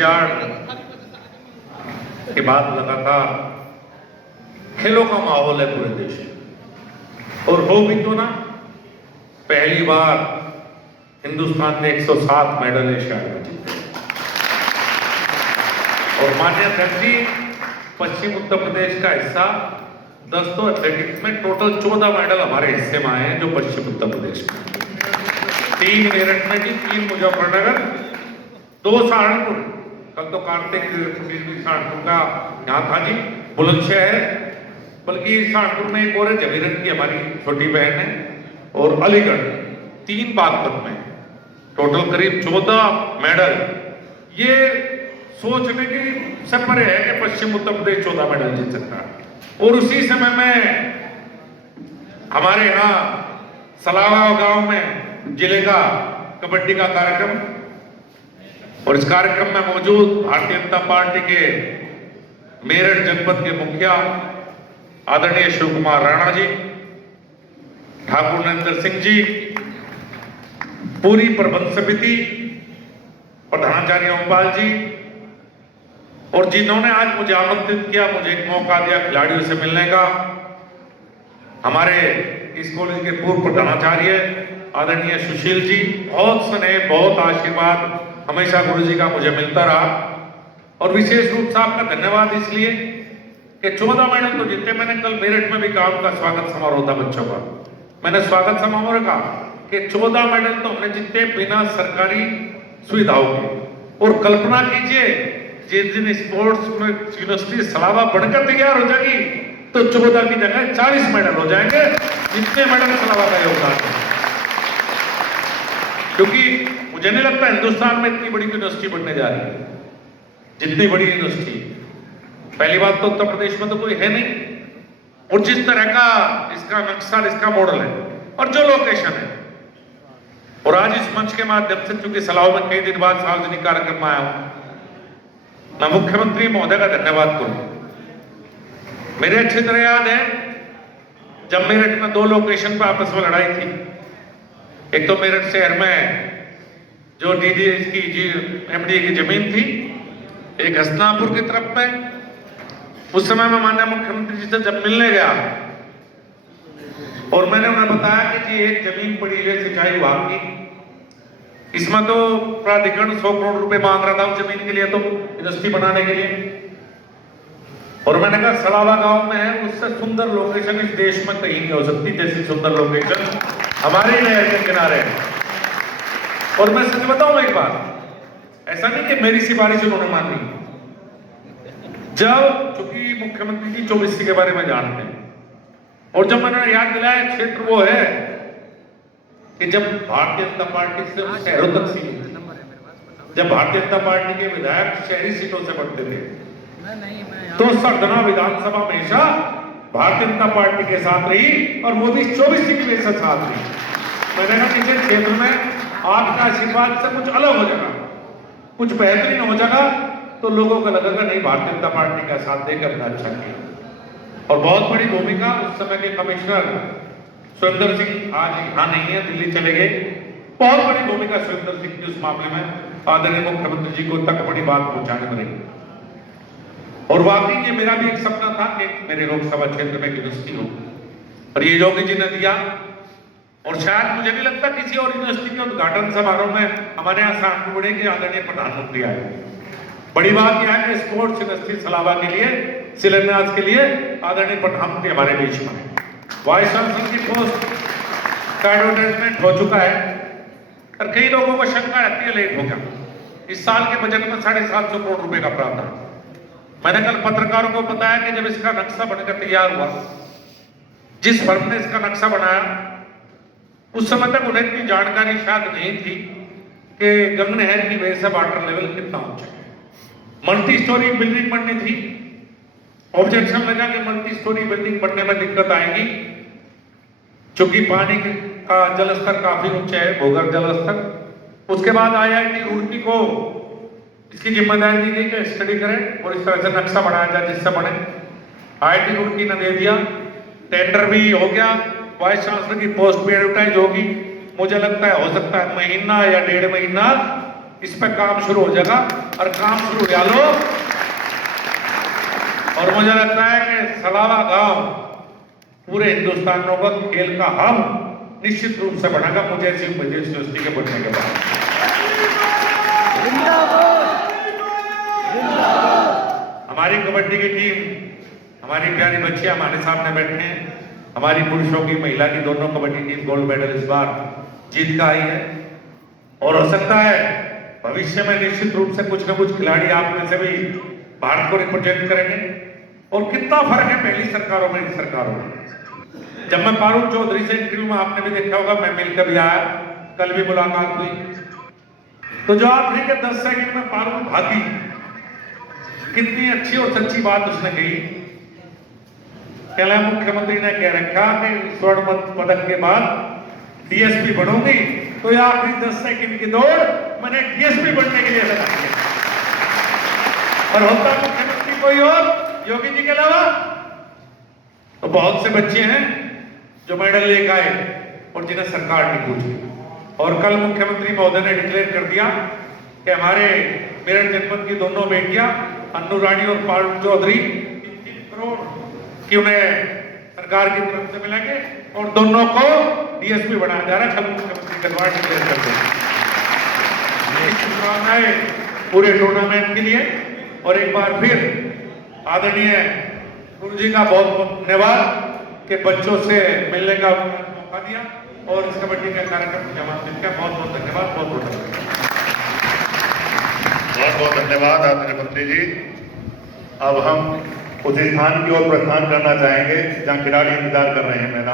Asiad के बाद लगातार खेलों का माहौल है पूरे देश में, और हो भी तो ना, पहली बार हिंदुस्तान ने 107 मेडल एशियाड में जीते। और माननीय अध्यक्ष जी, पश्चिम उत्तर प्रदेश का हिस्सा 10 तो एथलेटिक्स में टोटल 14 मेडल हमारे हिस्से में आए हैं, जो पश्चिम उत्तर प्रदेश में 3 मेरठ में जी, 3 मुजफ्फरनगर, 2 सहारनपुर। कल तो कार्तिक सहारनपुर का यहाँ था जी, बुलंदशहर, बल्कि सहारनपुर में एक और है, जमीरन की हमारी छोटी बहन है, और अलीगढ़ 3 बागपत में टोटल करीब 14 मेडल। ये सोचने की सब परे है कि पश्चिम उत्तर प्रदेश 14 मेडल जीत सकता है। और उसी समय में हमारे यहाँ सलावा गांव में जिले का कबड्डी का कार्यक्रम, और इस कार्यक्रम में मौजूद भारतीय जनता पार्टी के मेरठ जनपद के मुखिया आदरणीय शिव कुमार राणा जी, ठाकुर नरेंद्र सिंह जी, पूरी प्रबंध समिति, प्रधानाचार्य ओमपाल जी, और जिन्होंने आज मुझे आमंत्रित किया, मुझे एक मौका दिया खिलाड़ियों से मिलने का, हमारे इस कॉलेज के पूर्व प्रधानाचार्य आदरणीय सुशील जी, बहुत स्नेह, बहुत आशीर्वाद हमेशा गुरु जी का मुझे मिलता रहा। और विशेष रूप से आपका धन्यवाद इसलिए कि 14 मेडल तो जीते। मैंने कल मेरठ में भी कहा, उनका स्वागत समारोह था बच्चों का, मैंने स्वागत समारोह में कहा कि 14 मेडल तो हमने जीते बिना सरकारी सुविधाओं के। और कल्पना कीजिए, जिस दिन स्पोर्ट्स में यूनिवर्सिटी सलावा बनकर तैयार हो जाएगी तो 14 की जगह 40 मेडल हो जाएंगे, जितने मेडल सलावा का योगदान है। क्योंकि मुझे नहीं लगता हिंदुस्तान में इतनी बड़ी यूनिवर्सिटी बनने जा रही है जितनी बड़ी यूनिवर्सिटी। पहली बात तो उत्तर प्रदेश में तो कोई है नहीं, और जिस तरह का इसका नक्शा, इसका मॉडल है, और जो लोकेशन है, और आज इस मंच के माध्यम से, चूंकि सलाव में कई दिन बाद सार्वजनिक कार्यक्रम में आया हूं, मैं मुख्यमंत्री महोदय का धन्यवाद करूं। मेरे अच्छी तरह याद है जब मेरठ में 2 लोकेशन पर आपस में लड़ाई थी। एक तो मेरठ शहर में जो डीडीएस की एमडीए की जमीन थी, एक हसनापुर की तरफ में। उस समय मैं माननीय मुख्यमंत्री जी से जब मिलने गया, और मैंने उन्हें बताया कि जी एक जमीन पड़ी है सिंचाई विभाग की, इसमें तो प्राधिकरण 100 करोड़ रुपए मांग रहा था उस जमीन के लिए, तो यूनिवर्सिटी बनाने के लिए। और मैंने कहा सलावा गांव में है, उससे सुंदर लोकेशन इस देश में कहीं नहीं हो सकती जैसी सुंदर लोकेशन हमारे नहर के किनारे है। और मैं सच बताऊं एक बात, ऐसा नहीं कि मेरी सिफारिश उन्होंने मानी। जब, चूंकि मुख्यमंत्री जी 24 के बारे में जानते हैं, और जब मैंने याद दिलाया क्षेत्र वो है कि जब भारतीय जनता पार्टी से शहरों तक सीमित, जब भारतीय जनता पार्टी के विधायक शहरी सीटों से बढ़ते थे, तो सरदना विधानसभा हमेशा भारतीय जनता पार्टी के साथ रही, और वो भी 24 सीट के साथ रही। मैंने कहा किसी क्षेत्र में आपका आशीर्वाद से कुछ अलग हो जाएगा, कुछ बेहतरीन हो जाएगा, तो लोगों को लगेगा नहीं, भारतीय जनता पार्टी का साथ देकर अपना अच्छा किया। और बहुत बड़ी भूमिका उस समय के कमिश्नर सुरेंद्र सिंह, आज यहाँ नहीं है, दिल्ली चले गए, बहुत बड़ी भूमिका सुरेंद्र सिंह की उस मामले में आदरणीय मुख्यमंत्री जी को तक बड़ी बात पहुंचाने में रही। और वाकई ये मेरा भी एक सपना था कि मेरे लोकसभा क्षेत्र में यूनिवर्सिटी हो, और ये योगी जी ने दिया। और शायद मुझे नहीं लगता किसी और यूनिवर्सिटी के उद्घाटन समारोह में हमारे यहाँ सहारनपुर के आदरणीय प्रधानमंत्री आए। बड़ी बात यह है कि स्पोर्ट्स यूनिवर्सिटी सलावा के लिए, शिलान्यास के लिए आदरणीय प्रधानमंत्री हमारे बीच में। वाइस चांसलर की पोस्ट का एडवर्टाइजमेंट हो चुका है, और कई लोगों को शंका रहती है लेट हो गया। इस साल के बजट में 750 करोड़ रुपए का प्रावधान। मैंने कल पत्रकारों को बताया कि जब इसका नक्शा बनकर तैयार हुआ, जिस फर्म ने इसका नक्शा बनाया, उस समय तक उन्हें इतनी जानकारी शायद नहीं थी कि गंगा नहर की वजह से वाटर लेवल कितना ऊंचा है। मल्टी स्टोरी बिल्डिंग बननी थी। ऑब्जेक्शन लगा कि मल्टी स्टोरी बिल्डिंग बनने में दिक्कत आएगी, क्योंकि पानी का जल स्तर काफी ऊंचा है, भूगर्भ जल स्तर। उसके बाद IIT रुड़की को इसकी जिम्मेदारी दी गई कि स्टडी करें और इस तरह से नक्शा बनाया जाए जिससे बने। IIT रुड़की ने दे दिया, टेंडर भी हो गया, वाइस चांसलर की पोस्ट भी एडवर्टाइज होगी। मुझे लगता है हो सकता है महीना या 1.5 महीना इस पर काम शुरू हो जाएगा और काम शुरू हो लो। और मुझे लगता है कि सलावा गांव पूरे हिंदुस्तान का खेल का हब निश्चित रूप से बनेगा, मुझे ऐसी उम्मीद है यूनिवर्सिटी के बनने के बाद। हमारी कबड्डी की टीम, हमारी प्यारी बच्चियां हमारे सामने बैठे हैं। हमारी पुरुषों की महिला की दोनों कबड्डी टीम गोल्ड मेडल इस बार जीत का आई है और हो सकता है भविष्य में निश्चित रूप से कुछ न कुछ खिलाड़ी आप में से भी भारत को रिप्रेजेंट करेंगे। और कितना फर्क है पहली सरकारों में इन सरकारों में। जब मैं फारूक चौधरी से इंटरव्यू में आपने भी देखा होगा, मैं मिलकर भी आया, कल भी मुलाकात हुई, तो जो आप थे कि 10 सेकंड में फारूक भागी, कितनी अच्छी और सच्ची बात उसने कही। कहला मुख्यमंत्री ने कह रखा कि स्वर्ण पदक के बाद डीएसपी बनूंगी, तो ये आखिरी 10 सेकंड की दौड़ मैंने डीएसपी बनने के लिए लगा दिया। और होता मुख्यमंत्री कोई और योगी जी के अलावा, तो बहुत से बच्चे हैं जो मेडल लेकर आए और जिन्हें सरकार नहीं पूछी। और कल मुख्यमंत्री महोदय ने डिक्लेयर कर दिया कि हमारे मेरठ जनपद की दोनों बेटियां अन्नू रानी और फारूक चौधरी 3 करोड़ कि उन्हें सरकार की तरफ से मिलेंगे और दोनों को डीएसपी बनाया जा रहा है। कल मुख्यमंत्री कलवाड़ डिक्लेयर कर दें। शुभकामनाएं पूरे टूर्नामेंट के लिए। और एक बार फिर आदरणीय गुरु जी का बहुत बहुत धन्यवाद कि बच्चों से मिलने का मौका दिया और इस कबड्डी का कार्यक्रम जमात मिलकर बहुत बहुत धन्यवाद। बहुत बहुत धन्यवाद आदरणीय मंत्री जी। अब हम उस स्थान की ओर प्रस्थान करना चाहेंगे जहां खिलाड़ी इंतजार कर रहे हैं मैदान।